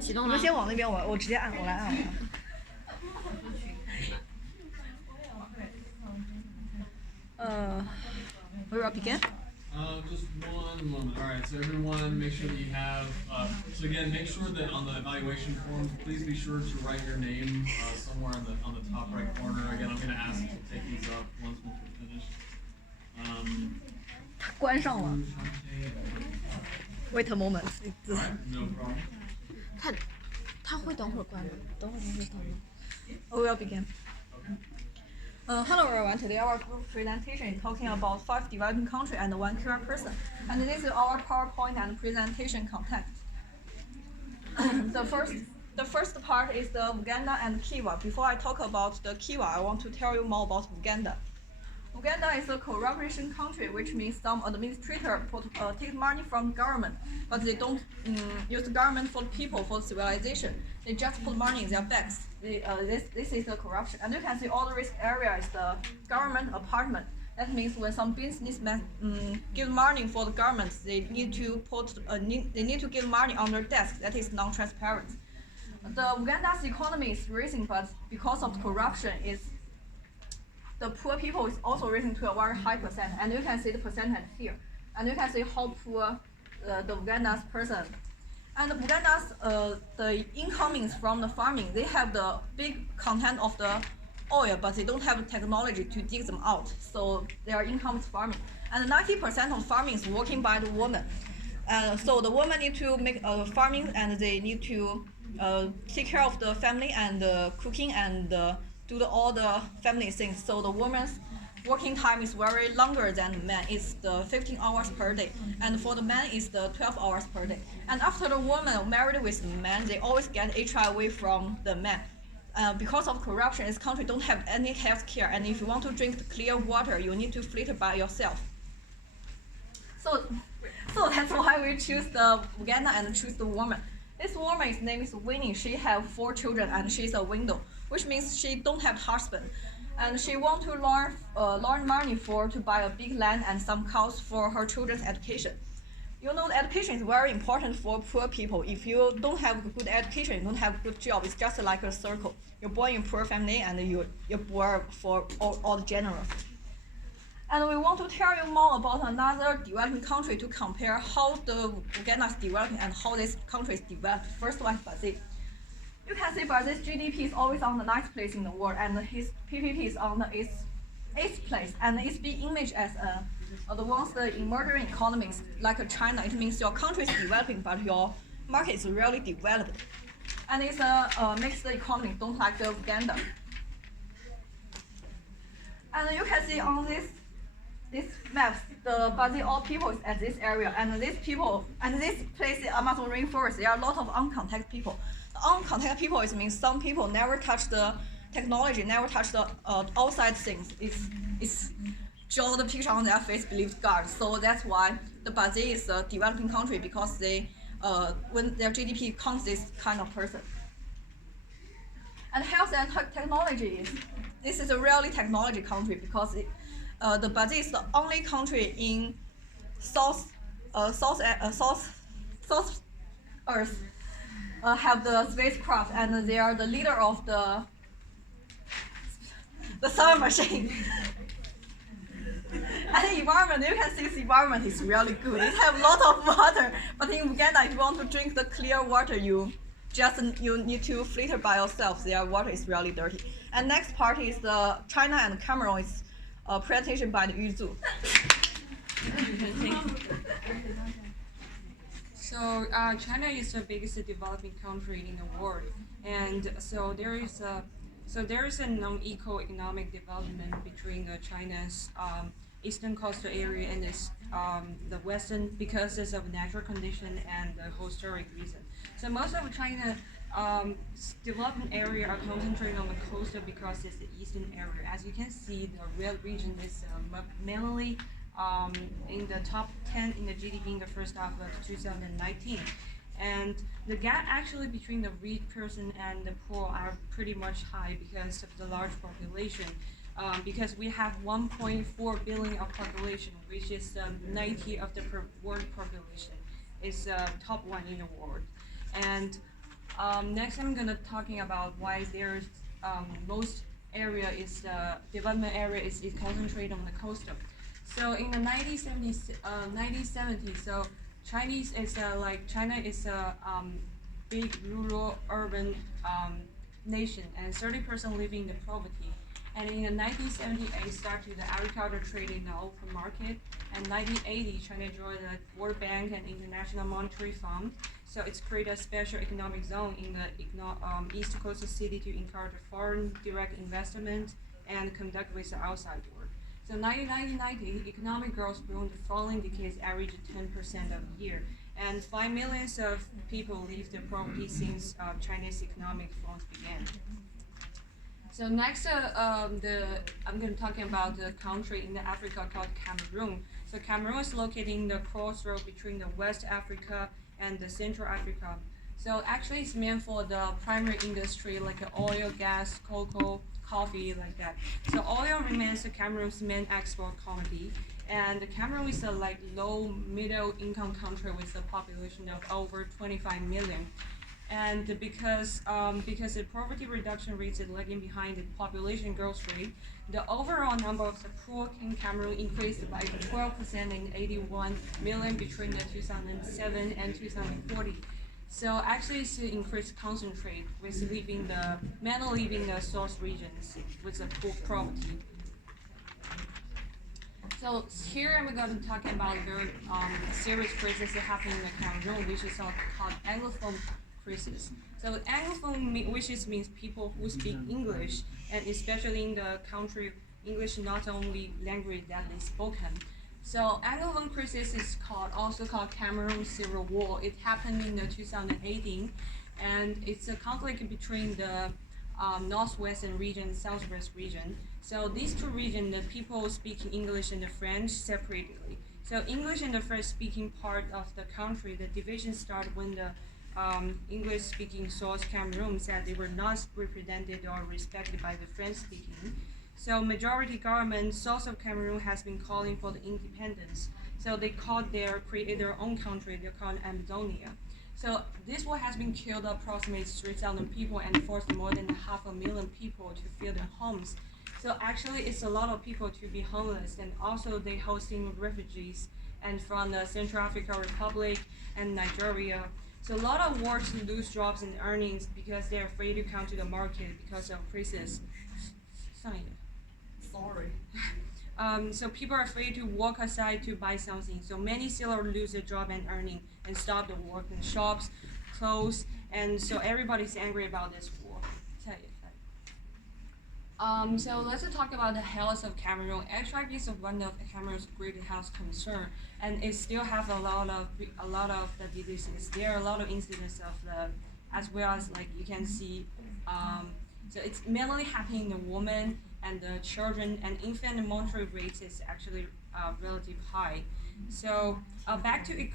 启动了。你们先往那边，我直接按，我来按。We will begin. Just one moment. All right, so everyone, make sure that you have. So again, make sure that on the evaluation form, please be sure to write your name somewhere on the top right corner. Again, I'm going to ask to take these up once we're finished. 关上了。Wait a moment. All right, no problem. 他会等会儿关的，等会儿他会关的。We will begin. Hello everyone, today our group presentation is talking about 5 developing countries and 1 current person. And this is our PowerPoint and presentation content. The first part is the Uganda and Kiva. Before I talk about the Kiva, I want to tell you more about Uganda. Uganda is a corruption country, which means some administrators take money from government, but they don't use the government for the people, for civilization. They just put money in their bags. This is the corruption. And you can see all the risk area is the government apartment. That means when some businessmen give money for the government, they need to give money on their desk. That is non-transparent. The Uganda's economy is rising, but because of corruption, the poor people is also rising to a very high percent, and you can see the percentage here, and you can see how poor the Uganda's person. And Uganda's the income is from the farming. They have the big content of the oil, but they don't have the technology to dig them out. So their income is farming, and 90% of farming is working by the woman. So the women need to make farming, and they need to take care of the family and cooking and do all the family things. So the woman's working time is very longer than the man. It's the 15 hours per day, and for the man it's the 12 hours per day. And after the woman married with the man, they always get HIV from the man. Because of corruption, this country don't have any health care, and if you want to drink the clear water, you need to filter by yourself. So that's why we choose the Uganda and choose the woman. This woman's name is Winnie. She have 4 children, and she's a widow, which means she don't have husband, and she want to learn money to buy a big land and some cows for her children's education. You know, education is very important for poor people. If you don't have a good education, you don't have a good job. It's just like a circle. You're born in poor family, and you're born for all the generals. And we want to tell you more about another developing country to compare how the Uganda is developing and how this country is developed. First one is Brazil. You can see Brazil's GDP is always on the 9th place in the world, and his PPP is on the 8th place, and it's being imaged as the emerging economies like China. It means your country is developing, but your market is really developed, and it's makes the economy don't like the Uganda. And you can see on this maps, the Brazil all people is at this area, and this place, the Amazon rainforest, there are a lot of uncontacted people. Uncontacted people means some people never touch the technology, never touch the outside things. It's draw the picture on their face, believe God. So that's why the Brazil is a developing country, because they when their GDP counts this kind of person. And health and technology this is a really technology country, because the Brazil is the only country in South Earth have the spacecraft, and they are the leader of the summer machine. And the environment, you can see the environment is really good. It have a lot of water, but in Uganda, if you want to drink the clear water, you need to filter by yourself. Their water is really dirty. And next part is the China and Cameroon. Is a presentation by the Yuzu. So China is the biggest developing country in the world, and so there is a non-equal economic development between China's eastern coastal area and the western, because of natural condition and historic reason. So most of China development area are concentrated on the coastal because it's the eastern area. As you can see, the red region is mainly in the top 10 in the GDP in the first half of 2019. And the gap actually between the rich person and the poor are pretty much high because of the large population. Because we have 1.4 billion of population, which is 90 of the world population. It's top one in the world. And Next, I'm gonna talking about why there's most area is the development area is concentrated on the coastal. So in the 1970s, 1970s, so Chinese is like China is a big rural urban nation, and 30% living in the poverty. And in the 1978, started the agriculture trade in the open market. And 1980, China joined the World Bank and International Monetary Fund. So it's created a special economic zone in the east coastal city to encourage foreign direct investment and conduct with the outside world. So 1990, economic growth during the following decades averaged 10% a year, and 5 million of people leave the poverty since Chinese economic growth began. So next, I'm going to talking about the country in the Africa called Cameroon. So Cameroon is located in the crossroad between the West Africa and the Central Africa. So actually, it's meant for the primary industry like oil, gas, cocoa, coffee, like that. So oil remains the Cameroon's main export commodity, and Cameroon is a like low middle income country with a population of over 25 million. And because the poverty reduction rate is lagging behind the population growth rate, the overall number of the poor in Cameroon increased by 12% in 81 million between the 2007 and 2040. So actually, it's an increased concentrate with mainly living the source regions with the poor poverty. So here I'm going to talk about very serious crisis that happened in the Cameroon, which is called Anglophone crisis. So Anglophone, which means people who speak English, and especially in the country, English not only language that is spoken. So Anglophone crisis is also called Cameroon Civil War. It happened in the 2018, and it's a conflict between the northwestern region and southwest region. So these two regions, the people speaking English and the French separately. So English and the French speaking part of the country, the division started when the English-speaking South Cameroon said they were not represented or respected by the French-speaking. So majority government south of Cameroon has been calling for the independence. So they created their own country. They're called Amazonia. So this war has been killed approximately 3,000 people and forced more than 500,000 people to flee their homes. So actually, it's a lot of people to be homeless, and also they hosting refugees and from the Central African Republic and Nigeria. So a lot of workers lose jobs and earnings because they're afraid to come to the market because of crisis. Sorry. So people are afraid to walk outside to buy something. So many sellers lose their job and earning and stop the work, and shops close, and so everybody's angry about this war. So let's talk about the health of Cameroon. HIV is one of Cameroon's great health concern, and it still have a lot of the diseases. There are a lot of incidents of the, as well as like you can see. So it's mainly happening in the women and the children, and infant mortality rate is actually relatively high. So back to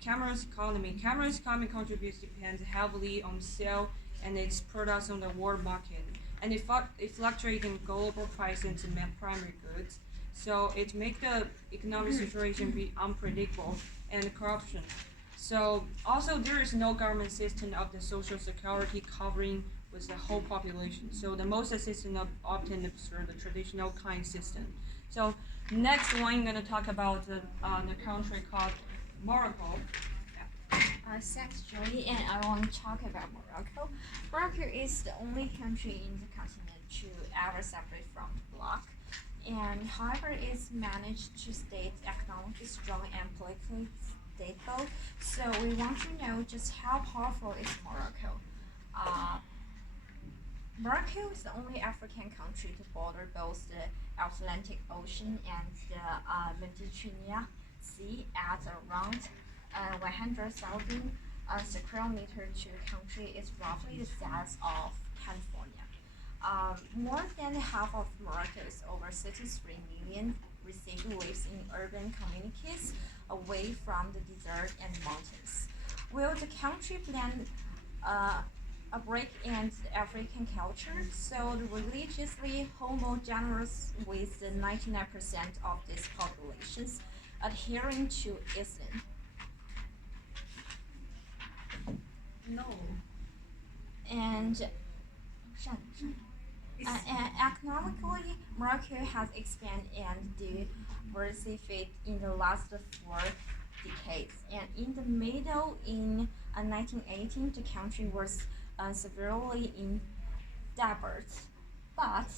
Cameroon's economy. Cameroon's economic contribution depends heavily on sale and its products on the world market, and it fluctuates in global price and primary goods. So it makes the economic situation be unpredictable and corruption. So also there is no government system of the social security covering with the whole population. So the most assistance obtained through the traditional kind system. So next one, I'm gonna talk about the country called Morocco. Thanks, Joey, and I want to talk about Morocco. Morocco is the only country in the continent to ever separate from the bloc, and however, it's managed to stay economically strong and politically stable. So we want to know just how powerful is Morocco. Morocco is the only African country to border both the Atlantic Ocean and the Mediterranean Sea at around 100,000 square meter to the country is roughly the size of California. More than half of Morocco is over 63 million residents lives in urban communities away from the desert and mountains. Will the country blend a break in the African culture, so religiously homogeneous with the 99% of these populations adhering to Islam? No. and and economically, Morocco has expanded and diversified in the last 4 decades. And in the middle, in 1918, the country was severely in debt, but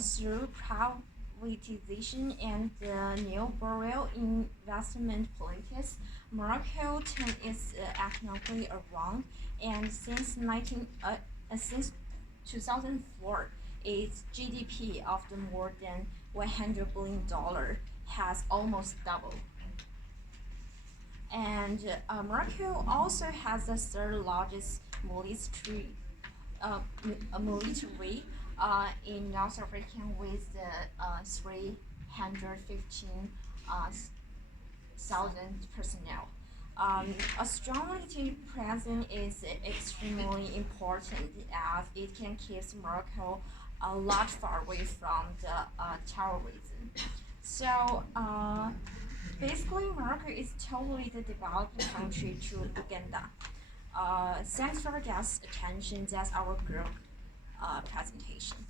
through privatization and the neoliberal investment politics, Morocco turned its economically around, and since 2004, its GDP of the more than $100 billion has almost doubled. And Morocco also has the third largest military in North Africa with 315 thousand personnel. A strong military presence is extremely important as it can keep Morocco a lot far away from the terrorism. So basically, Morocco is totally the developed country to Uganda. Thanks for your guys' attention. That's our group presentation.